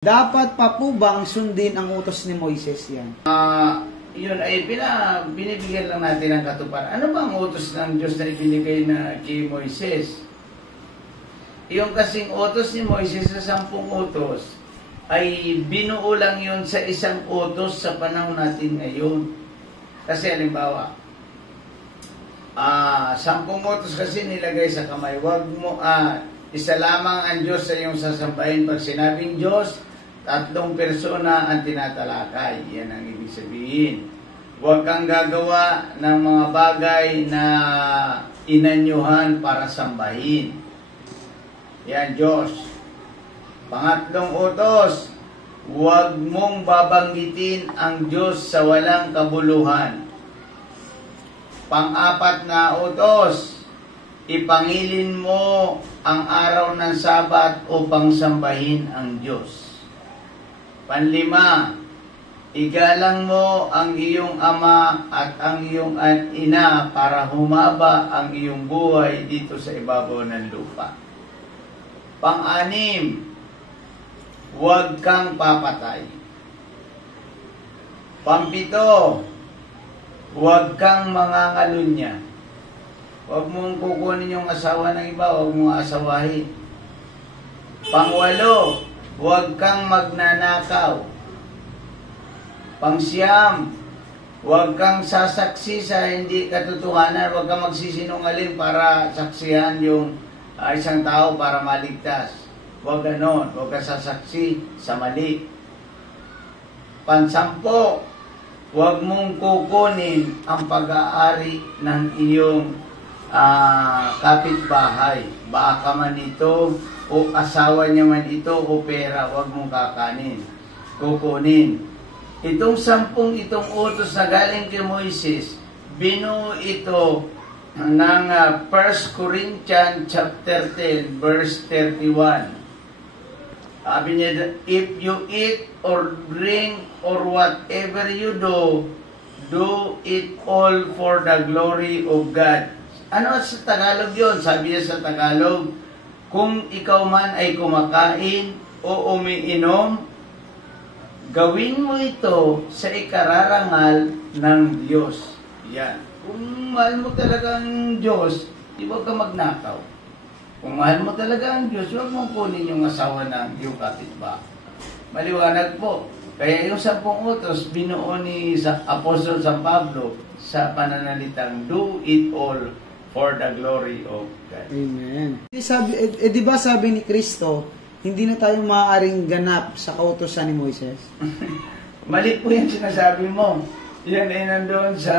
Dapat pa po bang sundin ang utos ni Moises yan? Yun ay binibigyan lang natin ng katuparan. Ano ba ang utos ng Diyos na ibinigay na kay Moises? Yung kasing utos ni Moises sa 10 utos ay binuo lang yun sa isang utos sa panahon natin ngayon. Kasi halimbawa, 10 utos kasi nilagay sa kamay. Wag mo, isa lamang ang Diyos sa iyong sasambahin. Pag sinabing Diyos, 3 persona ang tinatalakay. Yan ang ibig sabihin. Huwag kang gagawa ng mga bagay na inanyuhan para sambahin. Yan, Diyos. Pangatlong utos, huwag mong babanggitin ang Diyos sa walang kabuluhan. Pang-4 na utos, ipangilin mo ang araw ng Sabat upang sambahin ang Diyos. Pan-5, igalang mo ang iyong ama at ang iyong ina para humaba ang iyong buhay dito sa ibabaw ng lupa. Pang-6, huwag kang papatay. Pang-7, huwag kang mangangalunya. Huwag mong kukunin yung asawa ng iba, huwag mong asawahin. Pang-8, huwag kang magnanakaw. Pang-9, huwag kang sasaksi sa hindi katotohanan. Huwag kang magsisinungaling para saksihan yung isang tao para maligtas. Huwag ganon. Huwag kang sasaksi sa mali. Pang-10, huwag mong kukunin ang pag-aari ng iyong kapitbahay. Baka man ito o asawa niya man ito o pera, huwag mong kukunin. Itong 10 utos na galing kay Moises, binuo ito ng 1 Corinthians chapter 10 verse 31. Sabi niya, if you eat or drink or whatever you do, do it all for the glory of God. Ano sa Tagalog yun? Sabi niya sa Tagalog, kung ikaw man ay kumakain o umiinom, gawin mo ito sa ikararangal ng Diyos. Yan. Kung mahal mo talaga ang Diyos, di huwag ka magnakaw. Kung mahal mo talaga ang Diyos, huwag mong kunin yung asawa ng iyong kapitbahay. Maliwanag po. Kaya yung 10 utos, binuo ni Apostol San Pablo sa pananalitang, do it all for the glory of God. Amen. Di ba sabi ni Kristo, hindi na tayo maaaring ganap sa kautosan ni Moises? Mali po yan sinasabi mo. Yan ay nandoon sa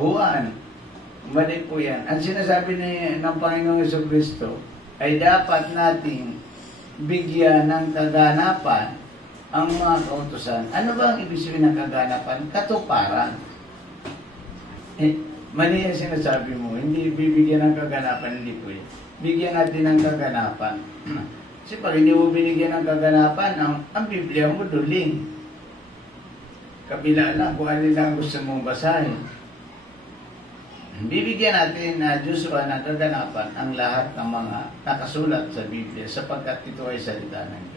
Juan. Mali po yan. Ang sinasabi ng Panginoong Jesucristo ay dapat nating bigyan ng kaganapan ang mga kautosan. Ano ba ang ibig sabihin ng kaganapan? Katuparan. Mali ang sinasabi mo, hindi bibigyan ng kaganapan, hindi po yun. Bigyan natin ng kaganapan. Kasi pag hindi mo binigyan ng kaganapan, ang Biblia mo duling. Kabila lang kung alin lang gusto mong basahin. Bibigyan natin na Joshua ng kaganapan ang lahat ng mga nakasulat sa Biblia sapagkat ito ay salita ng Diyos.